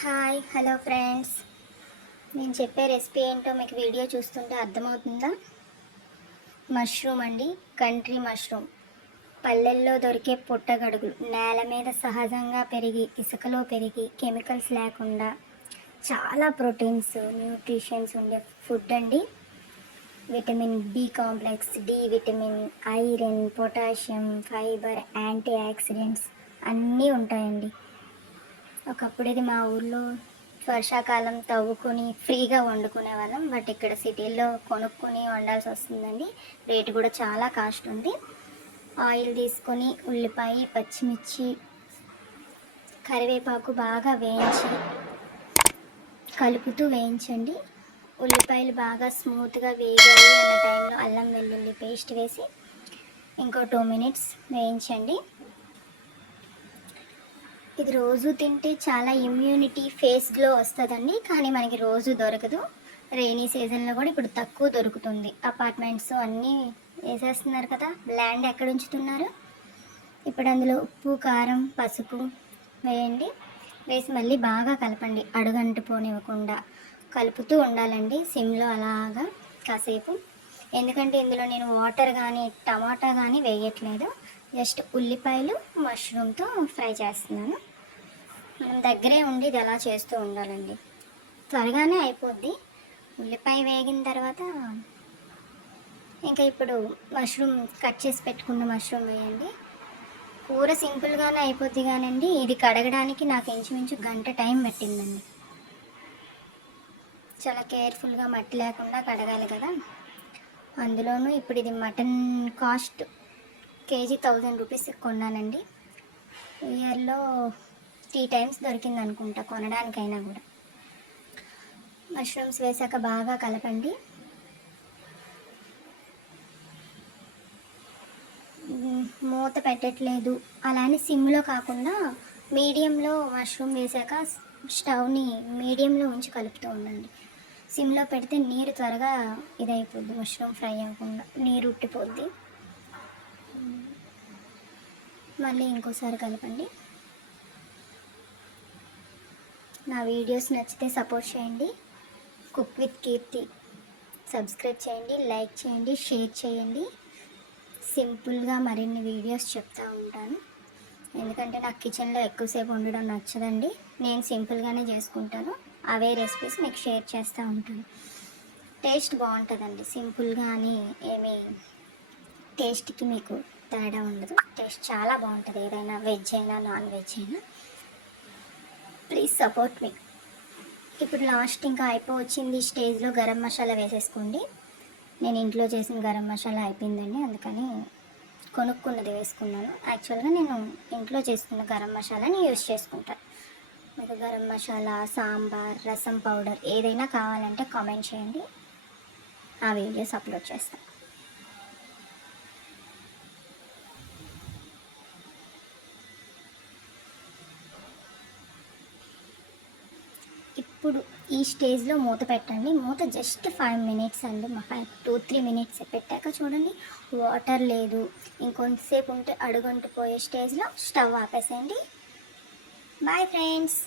Hi hello friends, నేను చెప్పే recipe ఏంటో మీకు వీడియో చూస్తుంటే అర్థమవుతుందా? మష్రూమ్ అండి, కంట్రీ మష్రూమ్. పల్లెల్లో దొరికే పుట్టగడుగులు, నేల మీద సహజంగా పెరిగి ఇసుకలో పెరిగి కెమికల్స్ లేకుండా చాలా ప్రోటీన్స్ న్యూట్రిషన్స్ ఉండే ఫుడ్ అండి. Vitamin B complex, D vitamin, iron, potassium, fibre, antioxidants అన్నీ ఉంటాయండి. ఒకప్పుడు ఇది మా ఊర్లో వర్షాకాలం తవ్వుకొని ఫ్రీగా వండుకునే వాళ్ళం. బట్ ఇక్కడ సిటీల్లో కొనుక్కొని వండాల్సి వస్తుందండి. రేటు కూడా చాలా కాస్ట్ ఉంది. ఆయిల్ తీసుకొని ఉల్లిపాయ, పచ్చిమిర్చి, కరివేపాకు బాగా వేయించి కలుపుతూ వేయించండి. ఉల్లిపాయలు బాగా స్మూత్గా వేగాలి అన్న టైంలో అల్లం వెల్లుల్లి పేస్ట్ వేసి ఇంకో 2 మినిట్స్ వేయించండి. ఇది రోజు తింటే చాలా ఇమ్యూనిటీ, ఫేస్ గ్లో వస్తుందండి. కానీ మనకి రోజు దొరకదు. రెయినీ సీజన్లో కూడా ఇప్పుడు తక్కువ దొరుకుతుంది. అపార్ట్మెంట్స్ అన్నీ వేసేస్తున్నారు కదా, ల్యాండ్ ఎక్కడ ఉంచుతున్నారు. ఇప్పుడు అందులో ఉప్పు, కారం, పసుపు వేయండి. వేసి మళ్ళీ బాగా కలపండి. అడుగంటుపోనివ్వకుండా కలుపుతూ ఉండాలండి సిమ్లో అలాగా కాసేపు. ఎందుకంటే ఇందులో నేను వాటర్ కానీ టమాటా కానీ వేయట్లేదు. జస్ట్ ఉల్లిపాయలు మష్రూమ్తో ఫ్రై చేస్తున్నాను. మనం దగ్గరే ఉండి ఇది ఎలా చేస్తూ ఉండాలండి. త్వరగానే అయిపోద్ది. ఉల్లిపాయ వేగిన తర్వాత ఇంకా ఇప్పుడు మష్రూమ్ కట్ చేసి పెట్టుకున్న మష్రూమ్ వేయండి. కూర సింపుల్గానే అయిపోద్ది కానండి, ఇది కడగడానికి నాకు ఇంచుమించు గంట టైం పట్టిందండి. చాలా కేర్ఫుల్గా మట్టి లేకుండా కడగాలి కదా. అందులోనూ ఇప్పుడు ఇది మటన్ కాస్ట్ కేజీ 1000 రూపీస్ కొన్నానండి. ఇయర్లో 3 టైమ్స్ దొరికింది అనుకుంటా కొనడానికైనా కూడా. మష్రూమ్స్ వేసాక బాగా కలపండి. మూత పెట్టట్లేదు, అలానే సిమ్లో కాకుండా మీడియంలో మష్రూమ్ వేసాక స్టవ్ని మీడియంలో ఉంచి కలుపుతూ ఉండండి. సిమ్లో పెడితే నీరు త్వరగా ఇదైపోద్ది, మష్రూమ్ ఫ్రై అవ్వకుండా నీరు ఉట్టిపోద్ది. మళ్ళీ ఇంకోసారి కలపండి. నా వీడియోస్ నచ్చితే సపోర్ట్ చేయండి. కుక్ విత్ కీర్తి సబ్స్క్రైబ్ చేయండి, లైక్ చేయండి, షేర్ చేయండి. సింపుల్గా మరిన్ని వీడియోస్ చెప్తూ ఉంటాను. ఎందుకంటే నాకు కిచెన్లో ఎక్కువసేపు ఉండడం నచ్చదండి. నేను సింపుల్గానే చేసుకుంటాను. అవే రెసిపీస్ మీకు షేర్ చేస్తూ ఉంటాను. టేస్ట్ బాగుంటుందండి. సింపుల్గా అని ఏమీ టేస్ట్కి మీకు తేడా ఉండదు. టేస్ట్ చాలా బాగుంటుంది, ఏదైనా వెజ్ అయినా నాన్ వెజ్ అయినా. ప్లీజ్ సపోర్ట్ మీ. ఇప్పుడు లాస్ట్ ఇంకా అయిపోవచ్చింది స్టేజ్లో గరం మసాలా వేసేసుకోండి. నేను ఇంట్లో చేసిన గరం మసాలా అయిపోయిందండి, అందుకని కొనుక్కున్నది వేసుకున్నాను. యాక్చువల్గా నేను ఇంట్లో చేసుకున్న గరం మసాలాని యూజ్ చేసుకుంటాను. మీకు గరం మసాలా, సాంబార్, రసం పౌడర్ ఏదైనా కావాలంటే కామెంట్ చేయండి, ఆ వీడియోస్ అప్లోడ్ చేస్తాను. ఇప్పుడు ఈ స్టేజ్లో మూత పెట్టండి. మూత జస్ట్ 5 మినిట్స్ అండి, 2-3 మినిట్స్ పెట్టాక చూడండి వాటర్ లేదు, ఇంకొంతసేపు ఉంటే అడుగంటిపోయే స్టేజ్లో స్టవ్ ఆపేసేయండి. Bye friends.